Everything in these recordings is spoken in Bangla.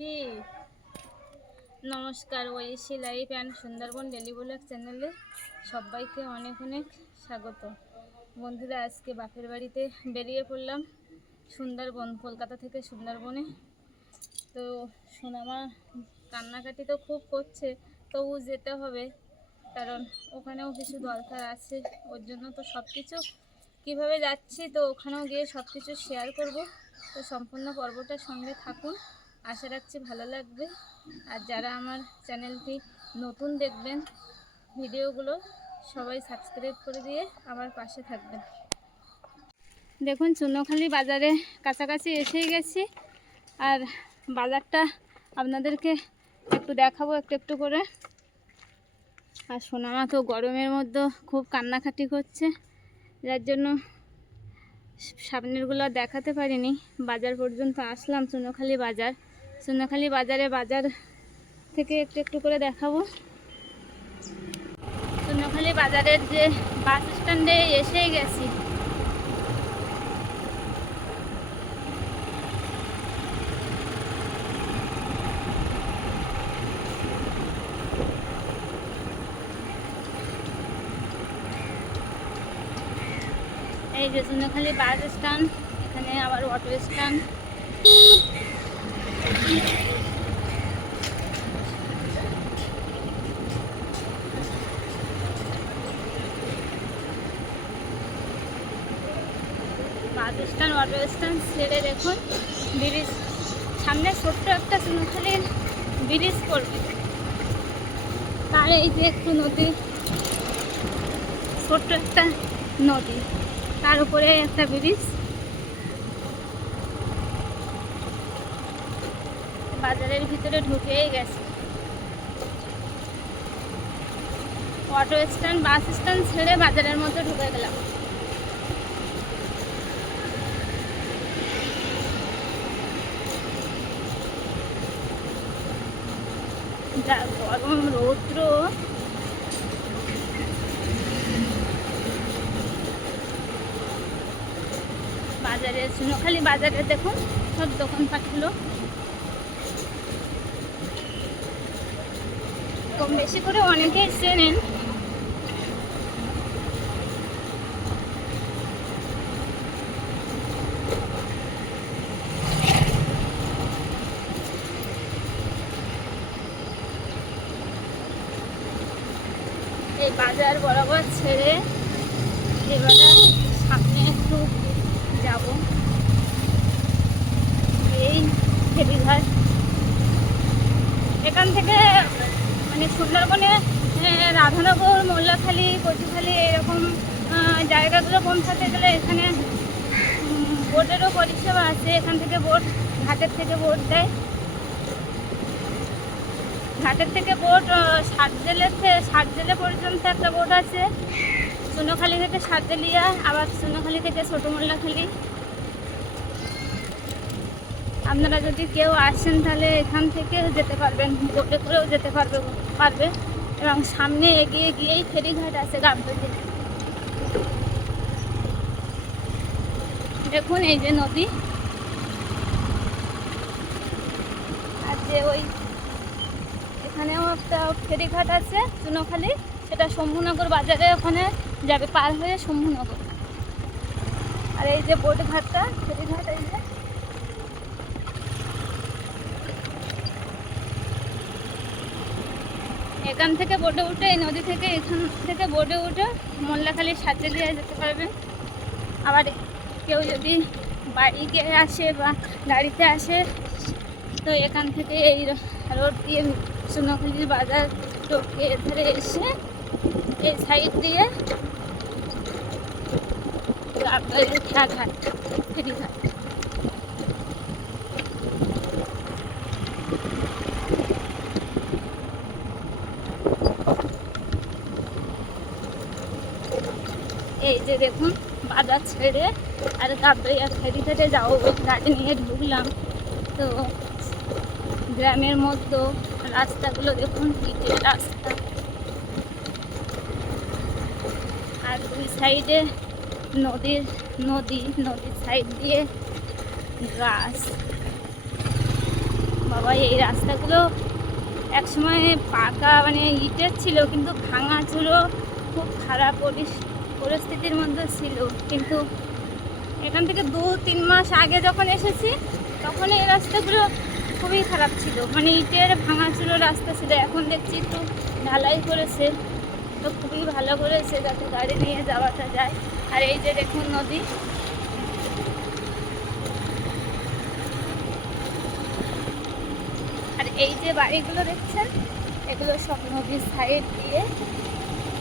কি নমস্কার, Oishi life and Sundarban daily blog চ্যানেলে সবাইকে অনেক অনেক স্বাগত। বন্ধুরা, আজকে বাপের বাড়িতে বেরিয়ে পড়লাম সুন্দরবন, কলকাতা থেকে সুন্দরবনে। তো সোনামা কান্নাকাটি তো খুব করছে, তবু যেতে হবে, কারণ ওখানেও কিছু দরকার আছে। ওর জন্য তো সব কিছু কীভাবে যাচ্ছি, তো ওখানেও গিয়ে সব কিছু শেয়ার করব। তো সম্পূর্ণ পর্বটার সঙ্গে থাকুন, আশা রাখছি ভালো লাগবে। আর যারা আমার চ্যানেলটি নতুন দেখবেন, ভিডিওগুলো সবাই সাবস্ক্রাইব করে দিয়ে আমার পাশে থাকবেন। দেখুন, চুনোখালি বাজারে কাছাকাছি এসেই গেছি। আর বাজারটা আপনাদেরকে একটু দেখাবো একটু একটু করে। আর সোনামা তো গরমের মধ্যে খুব কান্নাকাটি করছে, যার জন্য সামনেরগুলো দেখাতে পারিনি। বাজার পর্যন্ত আসলাম, চুনোখালি বাজার। চুনোখালি বাজার থেকে একটু একটু করে দেখাবো। চুনোখালি বাজারের যে বাস স্ট্যান্ডে এসেই গেছি। এই যে চুনোখালি বাস স্ট্যান্ড, এখানে আবার auto stand. Bus stand, auto stand ছেড়ে দেখুন ব্রিজ, সামনে ছোট্ট একটা চুনোখালির ব্রিজ পড়বে। তার এই যে একটু নদী, ছোট্ট একটা নদী, তার উপরে একটা ব্রিজ। বাজারের ভিতরে ঢুকেই গেছে। অটো স্ট্যান্ড, বাস স্ট্যান্ড ছেড়ে বাজারের মধ্যে ঢুকে গেলাম। যা গরম, রৌদ্র। বাজারে চুনোখালি বাজারে দেখুন সব দোকানপাটগুলো কম বেশি করে অনেকেই চেনেন। এই বাজার বরাবর ছেড়ে এবার সামনে একটু যাব। এই ফেরিঘাট, এখান থেকে মানে সুন্দরবনে রাধানগর, মোল্লাখালী, কচুখালী এরকম জায়গাগুলো পৌঁছাতে গেলে এখানে বোটেরও পরিষেবা আছে। এখান থেকে বোট, ঘাটের থেকে বোট দেয়। ঘাটের থেকে বোট ষাটজেলে পর্যন্ত একটা বোট আছে। চুনোখালি থেকে ষাটজেলিয়া, আবার চুনোখালি থেকে ছোট মোল্লাখালী। আপনারা যদি কেউ আসেন তাহলে এখান থেকে যেতে পারবেন, বোটে করেও যেতে পারবে। এবং সামনে এগিয়ে গিয়েই ফেরিঘাট আছে গাবতলী। দেখুন এই যে নদী, আর যে ওই এখানেও একটা ফেরিঘাট আছে চুনোখালি, সেটা শম্ভুনগর বাজারে ওখানে যাবে, পার হয়ে শম্ভুনগর। আর এই যে বোট ঘাটটা, ফেরিঘাট, এই যে এখান থেকে বোটে উঠে, এই নদী থেকে এখান থেকে বোটে উঠে মোল্লাখালী ষাটজেলিয়ায় যেতে পারবেন। আবার কেউ যদি বাইকে আসে বা গাড়িতে আসে, তো এখান থেকে এই রোড দিয়ে চুনোখালি বাজার টোপকে এধারে এসে এই সাইড দিয়ে ঘাট, ফেরিঘাট। এই যে দেখুন বাজার ছেড়ে আর গাবতলী ফেরিঘাটে যাও, ওই গাড়ি নিয়ে ঢুকলাম। তো গ্রামের মধ্যে রাস্তাগুলো দেখুন, পিচের রাস্তা, আর দুই সাইডে নদীর সাইড দিয়ে গাছ। বাবা সবাই এই রাস্তাগুলো একসময় পাকা মানে ইটের ছিল, কিন্তু ভাঙা ছিল, খুব খারাপ পরিস্থিতির মধ্যে ছিল। কিন্তু এখান থেকে 2-3 মাস আগে যখন এসেছি তখন এই রাস্তাগুলো খুবই খারাপ ছিল, মানে ইটের ভাঙা ছিল রাস্তা ছিল। এখন দেখছি একটু ঢালাই করেছে, তো খুবই ভালো করেছে যাতে গাড়ি নিয়ে যাওয়াটা যায়। আর এই যে দেখুন নদী, আর এই যে বাড়িগুলো দেখছেন এগুলো সব নদীর সাইড দিয়ে,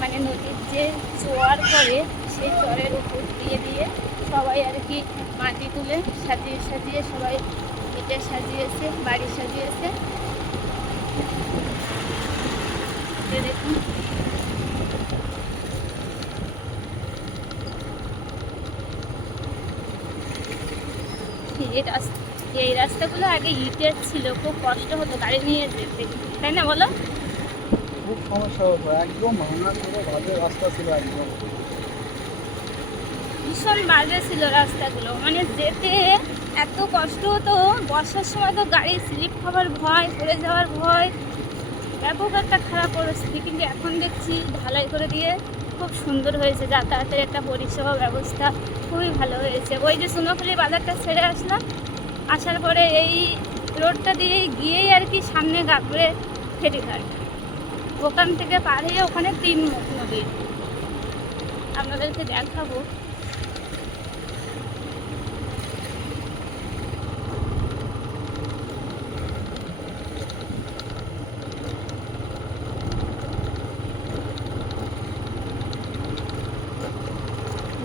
মানে নদীর যে চর করে সেই চরের উপর দিয়ে দিয়ে সবাই আর কি মাটি তুলে সাজিয়ে সাজিয়ে সবাই ইটে সাজিয়েছে, বাড়ি সাজিয়েছে। দেখুন এই রাস্তাগুলো আগে ইটের ছিল, খুব কষ্ট হতো গাড়ি নিয়ে যেতে, তাই না বলো? খুব সমস্যা হতো, একদম ভাঙা করে বাজে রাস্তা ছিল, একদম ভীষণ বাজে ছিল রাস্তাগুলো, মানে যেতে এত কষ্ট হতো। বর্ষার সময় তো গাড়ি স্লিপ খাবার ভয়, পড়ে যাওয়ার ভয়, ব্যাপক একটা খারাপ পরিস্থিতি। কিন্তু এখন দেখছি ঢালাই করে দিয়ে খুব সুন্দর হয়েছে, যাতায়াতের একটা পরিষেবা ব্যবস্থা খুবই ভালো হয়েছে। ওই যে সোনাখালি বাজারটা ছেড়ে আসলাম, আসার পরে এই রোডটা দিয়ে গিয়েই আর কি সামনে গাবড়ে ফেরিঘাট, ওখান থেকে পার হয়ে ওখানে 3 মুখ নদীর আপনাদেরকে দেখাবো।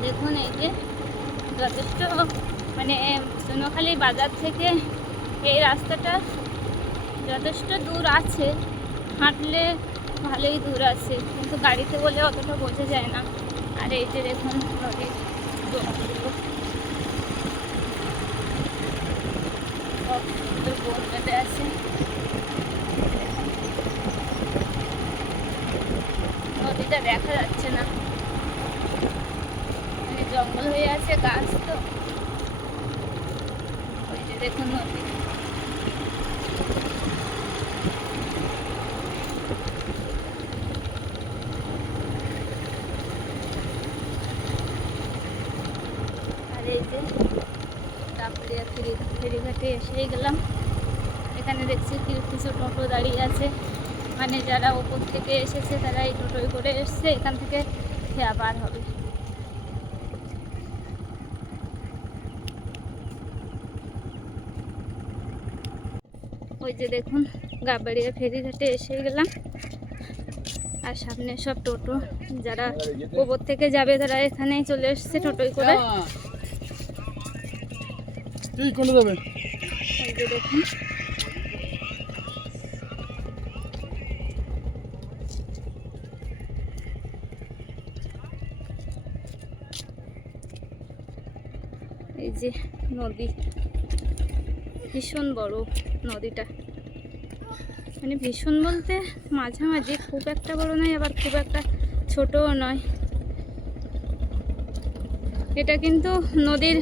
দেখুন এই যে যথেষ্ট মানে সোনাখালি বাজার থেকে এই রাস্তাটা যথেষ্ট দূর আছে, হাঁটলে ভালোই দূর আছে, কিন্তু গাড়িতে বলে অতটা বোঝা যায় না। আর এই যে দেখুন নদীর জলগুলো সব সুন্দর বোন বেঁধে আছে। নদীটা দেখা যাচ্ছে না, মানে জঙ্গল হয়ে আছে, গাছ তো। ওই যে দেখুন নদী, আর এই যে কাপড়িয়া ফেরিঘাটে এসেই গেলাম। এখানে দেখছি কিছু টোটো দাঁড়িয়ে আছে, মানে যারা ওপর থেকে এসেছে তারা এই টোটোয় করে এসছে, এখান থেকে খেয়া পার হবে। ওই যে দেখুন গাবড়িয়া ফেরিঘাটে এসে গেলাম, আর সামনে সব টোটো, যারা ওপর থেকে যাবে তারা এখানেই চলে এসছে টোটোয় করে। ওই যে দেখুন এই যে নদী, ভীষণ বড় নদীটা, মানে ভীষণ বলতে মাঝামাঝি, খুব একটা বড় নয় আবার খুব একটা ছোটও নয়। এটা কিন্তু নদীর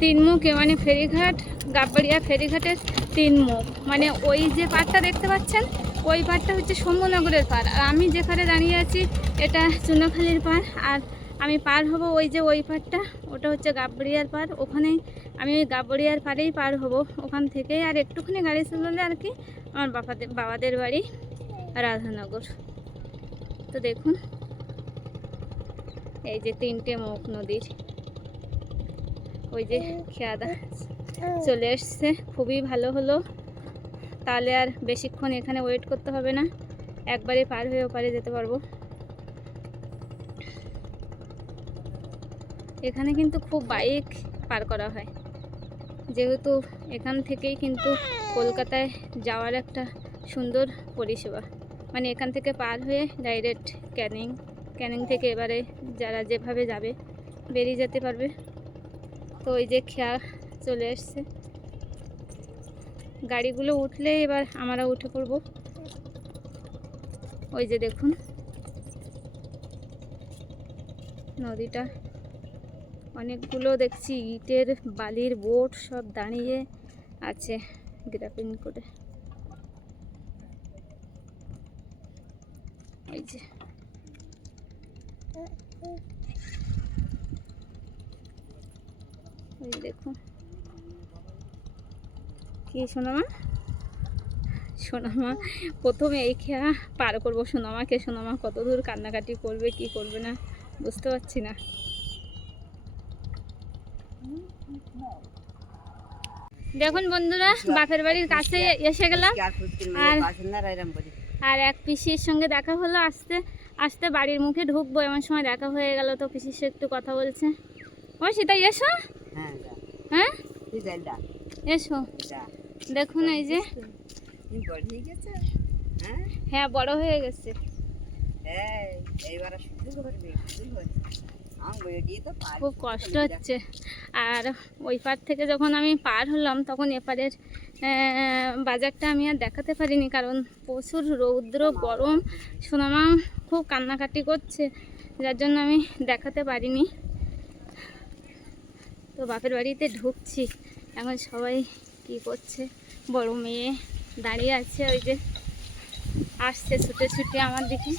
3 মুখে, মানে ফেরিঘাট, গাবড়িয়া ফেরিঘাটের 3 মুখ। মানে ওই যে পাড়টা দেখতে পাচ্ছেন ওই পাড়টা হচ্ছে শম্ভুনগরের পাড়, আর আমি যেখানে দাঁড়িয়ে আছি এটা চুনাখালীর পাড়। আর আমি পার হব ওই যে ওই পাড়টা, ওটা হচ্ছে গাবড়িয়ার পাড়। ওখানেই আমি ওই গাবড়িয়ার পাড়েই পার হব, ওখান থেকেই আর একটুখানি গাড়ি চললে আর কি আমার বাবাদের বাড়ি রাধানগর। তো দেখুন এই যে 3টে মুখ নদীর, ওই যে খেয়াদা চলে এসছে, খুবই ভালো হলো। তাহলে আর বেশিক্ষণ এখানে ওয়েট করতে হবে না, একবারে পার হয়ে ওপারে যেতে পারবো। এখানে কিন্তু খুব বাইক পার করা হয়, যেহেতু এখান থেকেই কিন্তু কলকাতায় যাওয়ার একটা সুন্দর পরিষেবা। মানে এখান থেকে পার হয়ে ডাইরেক্ট ক্যানিং থেকে এবারে যারা যেভাবে যাবে বেরিয়ে যেতে পারবে। তো ওই যে খেয়া চলে এসছে, গাড়িগুলো উঠলে এবার আমরা উঠে পড়ব। ওই যে দেখুন নদীটা, অনেকগুলো দেখছি ইটের বালির বোট সব দাঁড়িয়ে আছে গ্রাপিং করে। ওই যে ওই দেখো কি সোনামা, সোনামা প্রথমে এই খেয়া পার করবো সোনামাকে, সোনামা কত দূর কান্নাকাটি করবে কি করবে না বুঝতে পারছি না। দেখুন বন্ধুরা বাপের বাড়ির কাছে এসে গেলাম আর এক পিসির সঙ্গে দেখা হলো। আসতে আসতে বাড়ির মুখে ঢুকবো এমন সময় দেখা হয়ে গেল, তো পিসির সাথে একটু কথা বলছে। ও সীতা এসো, হ্যাঁ এসো। দেখুন এই যে হ্যাঁ বড় হয়ে গেছে। খুব কষ্ট হচ্ছে। আর ওই পার থেকে যখন আমি পার হলাম তখন এপারের বাজারটা আমি আর দেখাতে পারিনি, কারণ প্রচুর রৌদ্র গরম, সোনামা খুব কান্নাকাটি করছে, যার জন্য আমি দেখাতে পারিনি। তো বাপের বাড়িতে ঢুকছি, এখন সবাই কি করছে, বড় মেয়ে দাঁড়িয়ে আছে, ওই যে আসছে ছুটে ছুটে আমার দিকে,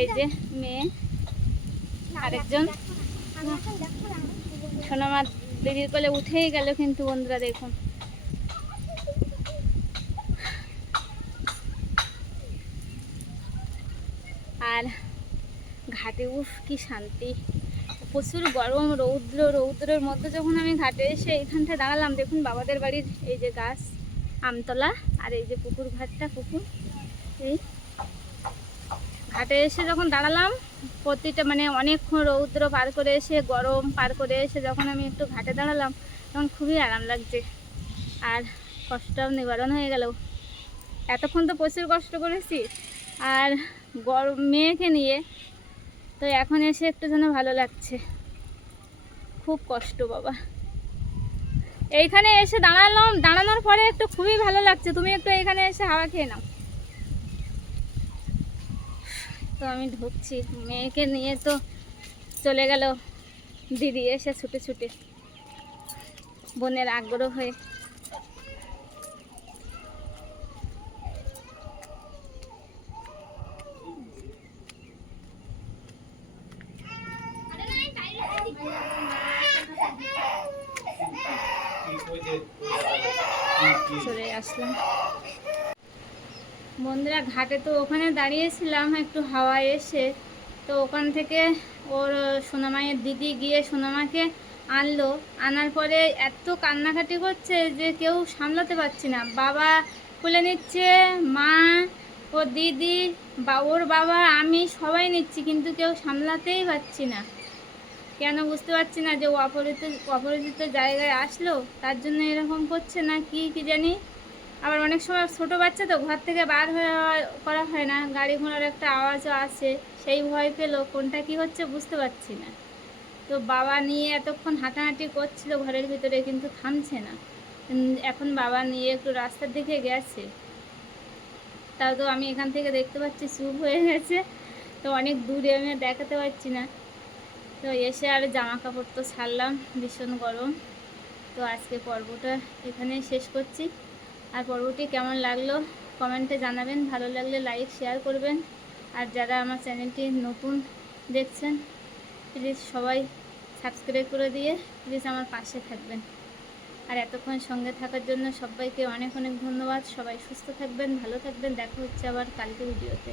এই যে মেয়ে আরেকজন। সোনামা দিদির কোলে উঠেই গেল, কিন্তু বন্ধুরা দেখুন আর ঘাটে উফ কি শান্তি, প্রচুর গরম রৌদ্রের মধ্যে যখন আমি ঘাটে এসে এইখানটায় দাঁড়ালাম, দেখুন বাবাদের বাড়ির এই যে গাছ আমতলা আর এই যে পুকুর ঘাটটা, পুকুর এই ঘাটে এসে যখন দাঁড়ালাম, প্রতিটা মানে অনেকক্ষণ রৌদ্র পার করে এসে গরম পার করে এসে যখন আমি একটু ঘাটে দাঁড়ালাম তখন খুবই আরাম লাগছে আর কষ্টটাও নিবারণ হয়ে গেল। এতক্ষণ তো প্রচুর কষ্ট করেছি আর গরম মেয়েকে নিয়ে, তো এখন এসে একটু যেন ভালো লাগছে, খুব কষ্ট বাবা। এইখানে এসে দাঁড়ালাম, দাঁড়ানোর পরে একটু খুবই ভালো লাগছে। তুমি একটু এইখানে এসে হাওয়া খেয়ে নাও। তো আমি ঢুকছি, মেয়েকে নিয়ে তো চলে গেল দিদি এসে ছুটে ছুটে বোনের আগ্রহ হয়ে। চলে আসলাম বন্ধুরা ঘাটে, তো ওখানে দাঁড়িয়েছিলাম একটু হাওয়া এসে, তো ওখান থেকে ওর সোনামায়ের দিদি গিয়ে সোনামাকে আনলো, আনার পরে এত কান্নাকাটি করছে যে কেউ সামলাতে পারছি না। বাবা কোলে নিচ্ছে, মা, ও দিদি বা ওর বাবা, আমি সবাই নিচ্ছি, কিন্তু কেউ সামলাতেই পারছি না। কেন বুঝতে পারছি না, যে ও অপরিচিত জায়গায় আসলো তার জন্য এরকম করছে না কি জানি। আবার অনেক সময় ছোটো বাচ্চা তো ঘর থেকে বার হয়ে করা হয় না, গাড়ি ঘোড়ার একটা আওয়াজও আসে, সেই ভয় পেলো, কোনটা কি হচ্ছে বুঝতে পারছি না। তো বাবা নিয়ে এতক্ষণ হাঁটাহাঁটি করছিল ঘরের ভিতরে, কিন্তু থামছে না। এখন বাবা নিয়ে একটু রাস্তার দিকে গেছে, তাও তো আমি এখান থেকে দেখতে পাচ্ছি চুপ হয়ে গেছে, তো অনেক দূরে আমি আর দেখাতে পারছি না। তো এসে আর জামা কাপড় তো ছাড়লাম, ভীষণ গরম। তো আজকে পর্বটা এখানেই শেষ করছি। আর পর্বটি কেমন লাগলো কমেন্টে জানাবেন, ভালো লাগলে লাইক শেয়ার করবেন। আর যারা আমার চ্যানেলটি নতুন দেখছেন প্লিজ সবাই সাবস্ক্রাইব করে দিয়ে প্লিজ আমার পাশে থাকবেন। আর এতক্ষণ সঙ্গে থাকার জন্য সবাইকে অনেক অনেক ধন্যবাদ। সবাই সুস্থ থাকবেন, ভালো থাকবেন, দেখা হচ্ছে আবার কালকে ভিডিওতে।